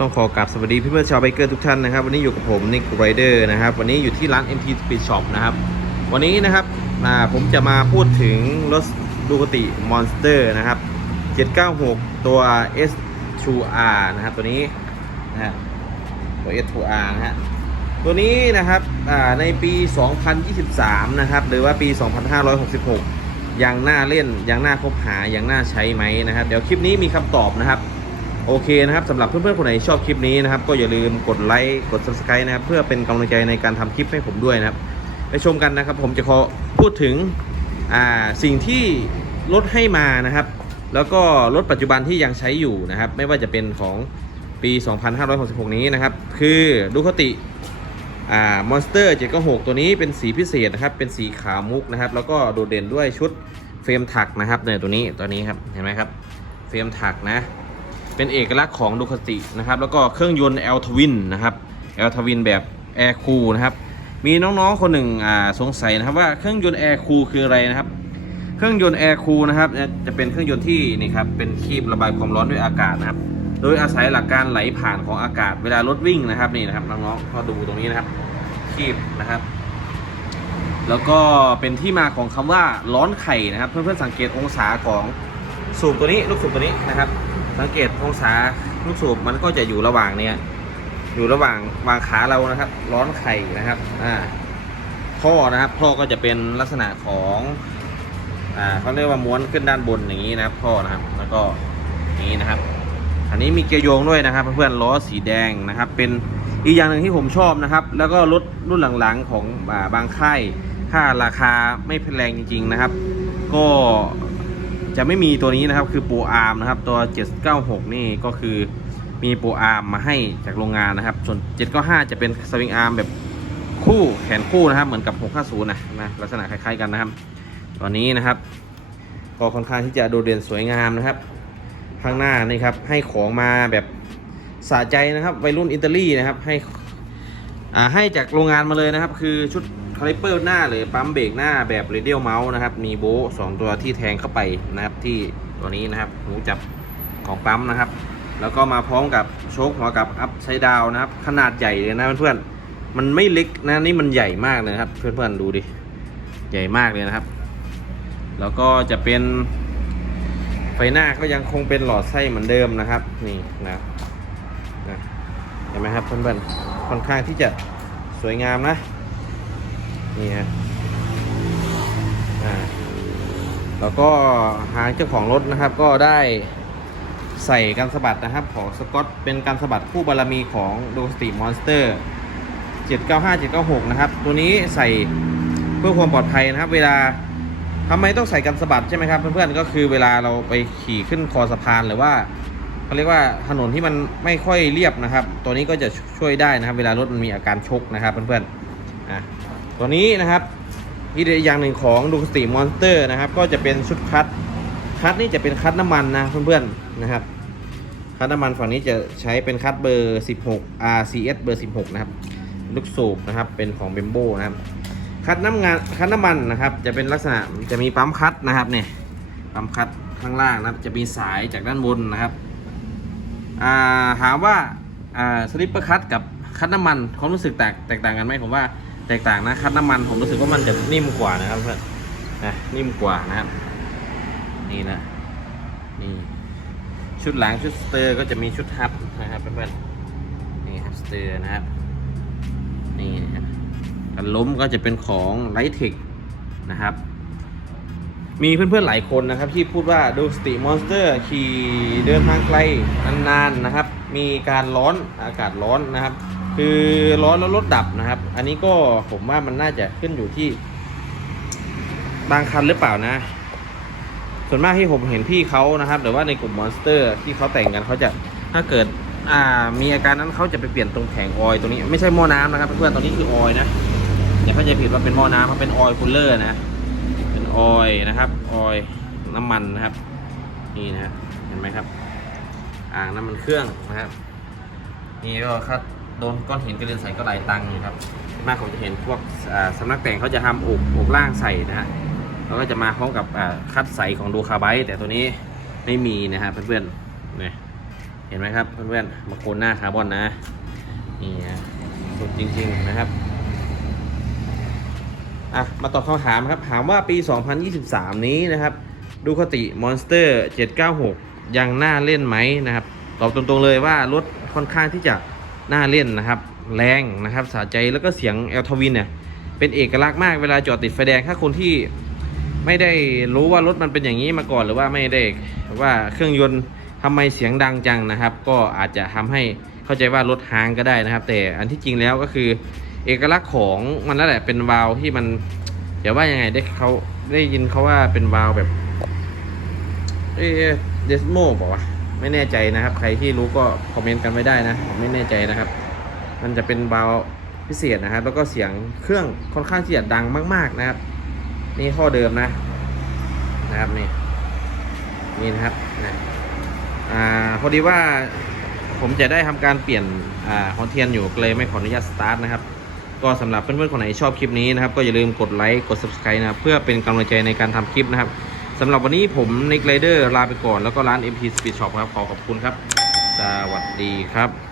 ต้องขอกราบสวัสดีเพื่อนๆชาวไบเกอร์ทุกท่านนะครับ วันนี้อยู่กับผมนิกไรเดอร์นะครับวันนี้อยู่ที่ร้าน MT Speed Shop นะครับ วันนี้นะครับผมจะมาพูดถึงรถดูกติมอนสเตอร์นะครับ 796 ตัว S2R นะครับ ตัวนี้นะฮะตัว S2R นะฮะตัวนี้นะครับในปี 2023 นะครับ หรือว่าปี 2566 ยังน่าเล่นยังน่าคบหายังน่าใช้ไหมนะครับ เดี๋ยวคลิปนี้มีคำตอบนะครับ โอเคนะครับสำหรับเพื่อนๆคนไหนชอบคลิปนี้นะครับ ก็อย่าลืมกดไลค์กด subscribe นะครับ เพื่อเป็นกำลังใจในการทำคลิปให้ผมด้วยนะครับไปชมกันนะครับ ผมจะขอพูดถึงอ่าสิ่งที่รถให้มานะครับ แล้วก็รถปัจจุบันที่ยังใช้อยู่นะครับ ไม่ว่าจะเป็นของปี 2566 นี้นะครับ คือดูคติอ่ามอนสเตอร์796ตัวนี้เป็นสีพิเศษนะครับ เป็นสีขาวมุกนะครับ แล้วก็โดดเด่นด้วยชุดเฟรมถักนะครับเนี่ยตัวนี้ตัวนี้ครับ เห็นไหมครับ เฟรมถักนะ เป็นเอกลักษณ์ของดูคตินะครับ แล้วก็เครื่องยนต์ L Twin นะครับ L Twin แบบ Air Cool นะครับ มีน้องๆคนหนึ่งสงสัยนะครับว่าเครื่องยนต์ Air Cool คืออะไรนะครับ เครื่องยนต์ Air Cool นะครับจะเป็นเครื่องยนต์ที่นี่ครับเป็นคีบระบายความร้อนด้วยอากาศนะครับ โดยอาศัยหลักการไหลผ่านของอากาศเวลารถวิ่งนะครับนี่นะครับน้องๆก็ดูตรงนี้นะครับ คีบนะครับแล้วก็เป็นที่มาของคำว่าร้อนไข่นะครับ เพื่อนๆสังเกตองศาของสูบตัวนี้ลูกสูบตัวนี้นะครับ สังเกตองศาลูกสูบมันก็จะอยู่ระหว่างเนี้ยอยู่ระหว่างวางขาเรานะครับ ร้อนไข่นะครับอ่าท่อนะครับท่อก็จะเป็นลักษณะของอ่าเขาเรียกว่าม้วนขึ้นด้านบนอย่างนี้นะครับท่อนะครับ แล้วก็นี้นะครับ อันนี้มีเกียร์โยงด้วยนะครับ เพื่อนล้อสีแดงนะครับ เป็นอีกอย่างหนึ่งที่ผมชอบนะครับ แล้วก็รถรุ่นหลังๆของบางค่ายถ้าราคาไม่แพงจริง ๆนะครับ ก็ จะไม่มีตัวนี้นะครับคือโปรอาร์มนะครับตัว 796 นี่ก็คือมีโปรอาร์มมาให้จากโรงงานนะครับ ส่วน 795 จะเป็นสวิงอาร์มแบบคู่แขนคู่นะครับ เหมือนกับ 650 นะนะลักษณะคล้ายๆกันนะครับตัวนี้นะครับ ก็ค่อนข้างที่จะโดดเด่นสวยงามนะครับ ข้างหน้านี่ครับให้ของมาแบบสะใจนะครับวัยรุ่นอิตาลีนะครับให้อ่าให้จากโรงงานมาเลยนะครับ คือชุด คาลิปเปอร์หน้าหรือปั๊มเบรกหน้าแบบเรเดียลเมาส์นะครับ มีโบะสองตัวที่แทงเข้าไปนะครับ ที่ตัวนี้นะครับหูจับของปั๊มนะครับ แล้วก็มาพร้อมกับโชคหัวกับอัพไซด์ดาวนะครับ ขนาดใหญ่เลยนะเพื่อนๆมันไม่เล็กนะนี่มันใหญ่มากเลยครับ เพื่อนๆดูดิใหญ่มากเลยนะครับ แล้วก็จะเป็นไฟหน้าก็ยังคงเป็นหลอดไส้เหมือนเดิมนะครับนี่นะนะเห็นไหมครับเพื่อนๆค่อนข้างที่จะสวยงามนะ นี่ฮะอ่าแล้วก็หางเจ้าของรถนะครับก็ได้ใส่กันสะบัดนะครับ ของสกอตเป็นการสะบัดคู่บารมีของดูสติมอนสเตอร์ 795 796 นะครับ ตัวนี้ใส่เพื่อความปลอดภัยนะครับ เวลาทำไมต้องใส่กันสะบัดใช่ไหมครับเพื่อนๆก็คือเวลาเราไปขี่ขึ้นคอสะพานหรือว่าเขาเรียกว่าถนนที่มันไม่ค่อยเรียบนะครับ ตัวนี้ก็จะช่วยได้นะครับ เวลารถมันมีอาการชกนะครับเพื่อนๆนะ ตัวนี้นะครับอีกอย่างหนึ่งของดูสติมอนสเตอร์นะครับ ก็จะเป็นชุดคัดคัดนี่จะเป็นคัดน้ำมันนะเพื่อนๆนะครับ คัดน้ำมันฝั่งนี้จะใช้เป็นคัดเบอร์ 16 RCS เบอร์ 16 นะครับ ลูกสูบนะครับ เป็นของเบมโบนะครับ คัดน้ำงานคัดน้ำมันนะครับ จะเป็นลักษณะจะมีปั๊มคัดนะครับเนี่ยปั๊มคัดข้างล่างนะครับ จะมีสายจากด้านบนนะครับาถามว่าอ่าสลิปเปอร์คัดกับคัดน้ำมันความรู้สึกแตกแตกต่างกันไหมผมว่า แตกต่างนะคัดน้ำมันผมรู้สึกว่ามันจะนิ่มกว่านะครับเพื่อนนะนิ่มกว่านะครับ นี่นะนี่ชุดหลังชุดสเตอร์ก็จะมีชุดฮับนะครับเพื่อนๆนี่ฮับสเตอร์นะครับนี่นะครับกันล้มก็จะเป็นของไลท์เทคนะครับ มีเพื่อนๆหลายคนนะครับ ที่พูดว่าดูสติมอนสเตอร์ขี่เดินทางไกลนานๆนะครับ มีการร้อนอากาศร้อนนะครับ คือร้อนแล้วรถดับนะครับ อันนี้ก็ผมว่ามันน่าจะขึ้นอยู่ที่ บางคันหรือเปล่านะ ส่วนมากที่ผมเห็นพี่เขานะครับหรือว่าในกลุ่มมอนสเตอร์ที่เขาแต่งกันเขาจะถ้าเกิดอ่ามีอาการนั้นเขาจะไปเปลี่ยนตรงแผงออยตรงนี้ไม่ใช่หม้อน้ำนะครับเพื่อนตรงนี้คือออยนะอย่าเข้าใจผิดว่าเป็นหม้อน้ำมันเป็นออยคูลเลอร์นะ เป็นออยนะครับออยน้ำมันนะครับ นี่นะเห็นไหมครับ อ่างน้ำมันเครื่องนะครับ นี่ก็คัด โดนก้อนหินกระเด็นใส่ก็หลายตังค์อยู่ครับส่วนมากผมจะเห็นพวกอ่าสำนักแต่งเขาจะทำอกอกล่างใส่นะฮะแล้วก็จะมาพร้อมกับคัดใสของดูคาไบต์แต่ตัวนี้ไม่มีนะฮะเพื่อนๆนี่เห็นไหมครับเพื่อนๆมาโคนหน้าคาร์บอนนะนี่ฮะสุดจริงๆนะครับอะมาตอบคำถามครับถามว่าปี 2023 นี้นะครับ ดูคติ Monster 796 ยังน่าเล่นไหมนะครับ ตอบตรงๆเลยว่ารถค่อนข้างที่จะ น่าเล่นนะครับ แรงนะครับสะใจแล้วก็เสียงเอลทวินเนี่ยเป็นเอกลักษณ์มากเวลาจอดติดไฟแดงถ้าคนที่ไม่ได้รู้ว่ารถมันเป็นอย่างนี้มาก่อนหรือว่าไม่ได้ว่าเครื่องยนต์ทำไมเสียงดังจังนะครับ ก็อาจจะทำให้เข้าใจว่ารถฮางก็ได้นะครับ แต่อันที่จริงแล้วก็คือ เอกลักษณ์ของมันนั่นแหละเป็นวาล์วที่มันเดี๋ยวว่ายังไงได้เขาได้ยินเขาว่าเป็นวาล์วแบบเอเดสโมบอกว่า ไม่แน่ใจนะครับ ใครที่รู้ก็คอมเมนต์กันไม่ได้นะ ผมไม่แน่ใจนะครับ มันจะเป็นเบาพิเศษนะครับ แล้วก็เสียงเครื่องค่อนข้างที่จะดังมาก ๆนะครับ นี่ข้อเดิมนะนะครับนี่นี่นะครับนะอ่าพอดีว่าผมจะได้ทำการเปลี่ยนอ่าฮอนเทียนอยู่เลยไม่ขออนุญาตสตาร์ทนะครับก็สำหรับเพื่อนๆคนไหนชอบคลิปนี้นะครับก็อย่าลืมกดไลค์กด subscribe นะครับเพื่อเป็นกำลังใจในการทำคลิปนะครับ สำหรับวันนี้ผมนิกไรเดอร์ลาไปก่อนแล้วก็ร้าน MP Speed Shop ครับ ขอขอบคุณครับ สวัสดีครับ